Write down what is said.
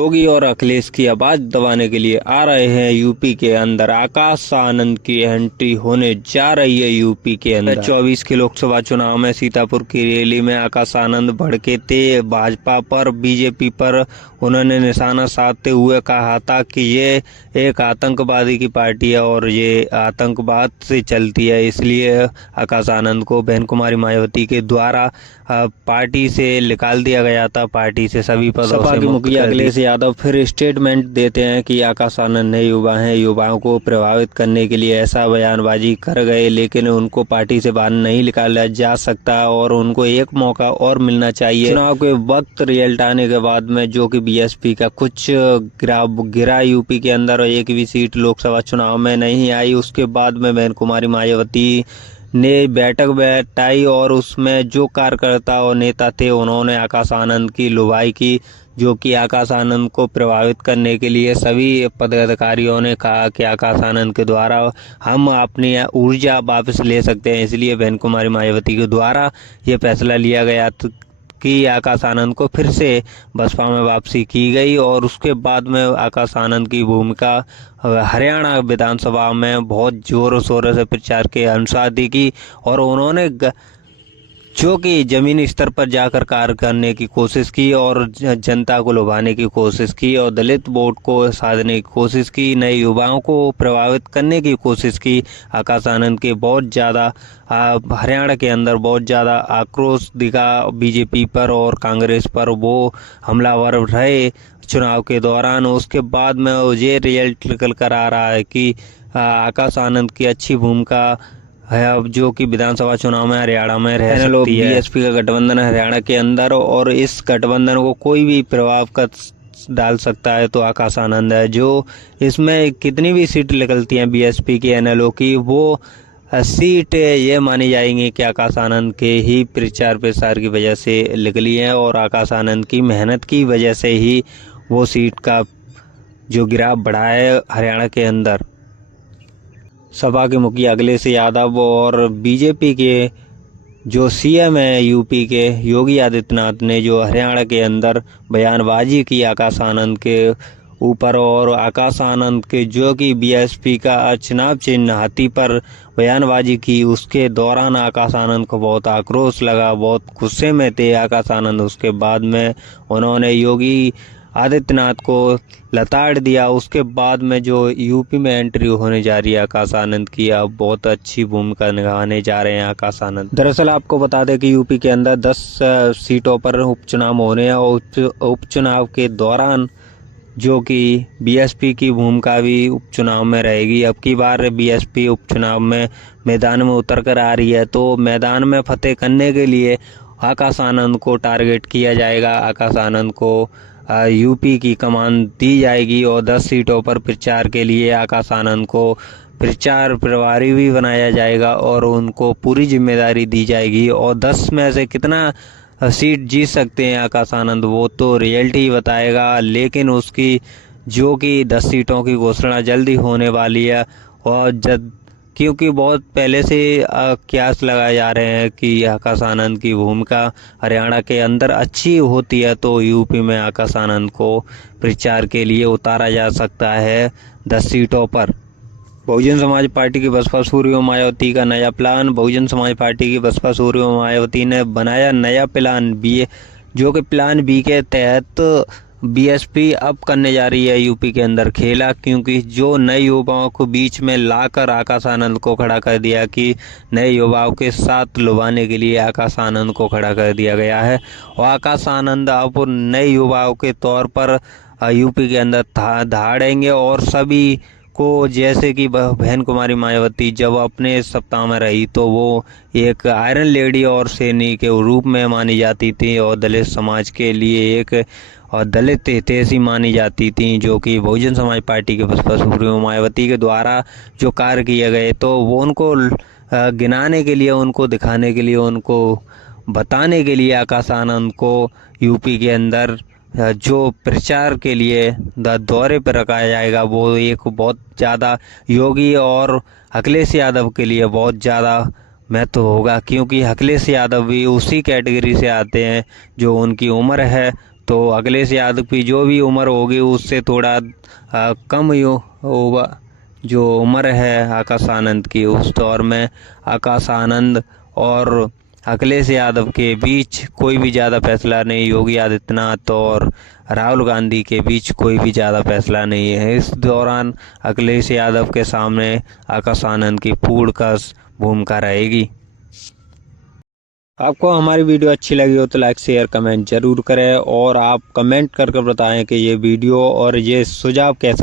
योगी और अखिलेश की आवाज दबाने के लिए आ रहे हैं यूपी के अंदर। आकाश आनंद की एंट्री होने जा रही है यूपी के अंदर। 24 के लोकसभा चुनाव में सीतापुर की रैली में आकाश आनंद भड़के थे भाजपा पर, बीजेपी पर। उन्होंने निशाना साधते हुए कहा था कि ये एक आतंकवादी की पार्टी है और ये आतंकवाद से चलती है, इसलिए आकाश आनंद को बहन कुमारी मायावती के द्वारा पार्टी से निकाल दिया गया था। पार्टी से सभी पदों से मुखिया अखिलेश यादव फिर स्टेटमेंट देते हैं कि आकाश आनंद नए युवा हैं, युवाओं को प्रभावित करने के लिए ऐसा बयानबाजी कर गए, लेकिन उनको पार्टी से बाहर नहीं निकाला जा सकता और उनको एक मौका और मिलना चाहिए। चुनाव के वक्त रिजल्ट आने के बाद में जो कि बीएसपी का कुछ गिरा यूपी के अंदर, एक भी सीट लोकसभा चुनाव में नहीं आई। उसके बाद में बहन कुमारी मायावती ने बैठक बैठाई और उसमें जो कार्यकर्ता और नेता थे उन्होंने आकाश आनंद की लुभाई की, जो कि आकाश आनंद को प्रभावित करने के लिए सभी पदाधिकारियों ने कहा कि आकाश आनंद के द्वारा हम अपनी ऊर्जा वापस ले सकते हैं। इसलिए बहन कुमारी मायावती के द्वारा ये फैसला लिया गया कि आकाश आनंद को फिर से बसपा में वापसी की गई और उसके बाद में आकाश आनंद की भूमिका हरियाणा विधानसभा में बहुत जोरों शोरों से प्रचार के अनुसार दिखी और उन्होंने जो कि जमीनी स्तर पर जाकर कार्य करने की कोशिश की और जनता को लुभाने की कोशिश की और दलित वोट को साधने की कोशिश की, नए युवाओं को प्रभावित करने की कोशिश की। आकाश आनंद के बहुत ज़्यादा हरियाणा के अंदर बहुत ज़्यादा आक्रोश दिखा बीजेपी पर और कांग्रेस पर, वो हमलावर रहे चुनाव के दौरान। उसके बाद में ये रिजल्ट निकल कर आ रहा है कि आकाश आनंद की अच्छी भूमिका है अब, जो कि विधानसभा चुनाव में हरियाणा में रह सकती है। बीएसपी का गठबंधन हरियाणा के अंदर और इस गठबंधन को कोई भी प्रभाव कर डाल सकता है तो आकाश आनंद है। जो इसमें कितनी भी सीट निकलती हैं बीएसपी की, एनएलओ की, वो सीट ये मानी जाएंगी कि आकाश आनंद के ही प्रचार प्रसार की वजह से निकली है और आकाश आनंद की मेहनत की वजह से ही वो सीट का जो गिराव बढ़ा है हरियाणा के अंदर। सपा के मुखिया अखिलेश यादव और बीजेपी के जो सीएम है यूपी के योगी आदित्यनाथ ने जो हरियाणा के अंदर बयानबाजी की आकाश आनंद के ऊपर और आकाश आनंद के जो कि बीएसपी का चुनाव चिन्ह हाथी पर बयानबाजी की, उसके दौरान आकाश आनंद को बहुत आक्रोश लगा, बहुत गुस्से में थे आकाश आनंद। उसके बाद में उन्होंने योगी आदित्यनाथ को लताड़ दिया। उसके बाद में जो यूपी में एंट्री होने जा रही है आकाश आनंद की, अब बहुत अच्छी भूमिका निभाने जा रहे हैं आकाश आनंद। दरअसल आपको बता दें कि यूपी के अंदर 10 सीटों पर उपचुनाव होने हैं और उपचुनाव के दौरान जो कि बीएसपी की भूमिका भी उपचुनाव में रहेगी। अब की बार बीएसपी उपचुनाव में मैदान में उतर कर आ रही है, तो मैदान में फतेह करने के लिए आकाश आनंद को टारगेट किया जाएगा। आकाश आनंद को यूपी की कमान दी जाएगी और 10 सीटों पर प्रचार के लिए आकाश आनंद को प्रचार प्रभारी भी बनाया जाएगा और उनको पूरी जिम्मेदारी दी जाएगी। और 10 में से कितना सीट जीत सकते हैं आकाश आनंद वो तो रिजल्ट ही बताएगा, लेकिन उसकी जो कि 10 सीटों की घोषणा जल्दी होने वाली है। और क्योंकि बहुत पहले से कयास लगाए जा रहे हैं कि आकाश आनंद की भूमिका हरियाणा के अंदर अच्छी होती है तो यूपी में आकाश आनंद को प्रचार के लिए उतारा जा सकता है 10 सीटों पर। बहुजन समाज पार्टी की बसपा सुर्यो मायावती का नया प्लान। बहुजन समाज पार्टी की बसपा सुर्यो मायावती ने बनाया नया प्लान बी, जो कि प्लान बी के तहत बीएसपी अब करने जा रही है यूपी के अंदर खेला, क्योंकि जो नए युवाओं को बीच में लाकर आकाश आनंद को खड़ा कर दिया कि नए युवाओं के साथ लुभाने के लिए आकाश आनंद को खड़ा कर दिया गया है और आकाश आनंद अब नए युवाओं के तौर पर यूपी के अंदर दहाड़ेंगे और सभी को, जैसे कि बहन कुमारी मायावती जब अपने सत्ता में रही तो वो एक आयरन लेडी और सैनिक के रूप में मानी जाती थी और दलित समाज के लिए एक और दलित हितैषी मानी जाती थी, जो कि बहुजन समाज पार्टी के बसपा सुप्रीमो मायावती के द्वारा जो कार्य किए गए तो वो उनको गिनाने के लिए, उनको दिखाने के लिए, उनको बताने के लिए आकाश आनंद को यूपी के अंदर जो प्रचार के लिए दौरे पर रखा जाएगा वो एक बहुत ज़्यादा योगी और अखिलेश यादव के लिए बहुत ज़्यादा महत्व होगा, क्योंकि अखिलेश यादव भी उसी कैटेगरी से आते हैं जो उनकी उम्र है, तो अखिलेश यादव की जो भी उम्र होगी उससे थोड़ा कम होगा जो उम्र है आकाश आनंद की। उस दौर में आकाश आनंद और अखिलेश यादव के बीच कोई भी ज़्यादा फैसला नहीं, योगी आदित्यनाथ और राहुल गांधी के बीच कोई भी ज़्यादा फैसला नहीं है। इस दौरान अखिलेश यादव के सामने आकाश आनंद की पूर्णकस भूमिका रहेगी। आपको हमारी वीडियो अच्छी लगी हो तो लाइक शेयर कमेंट जरूर करें और आप कमेंट करके बताएं कि ये वीडियो और ये सुझाव कैसा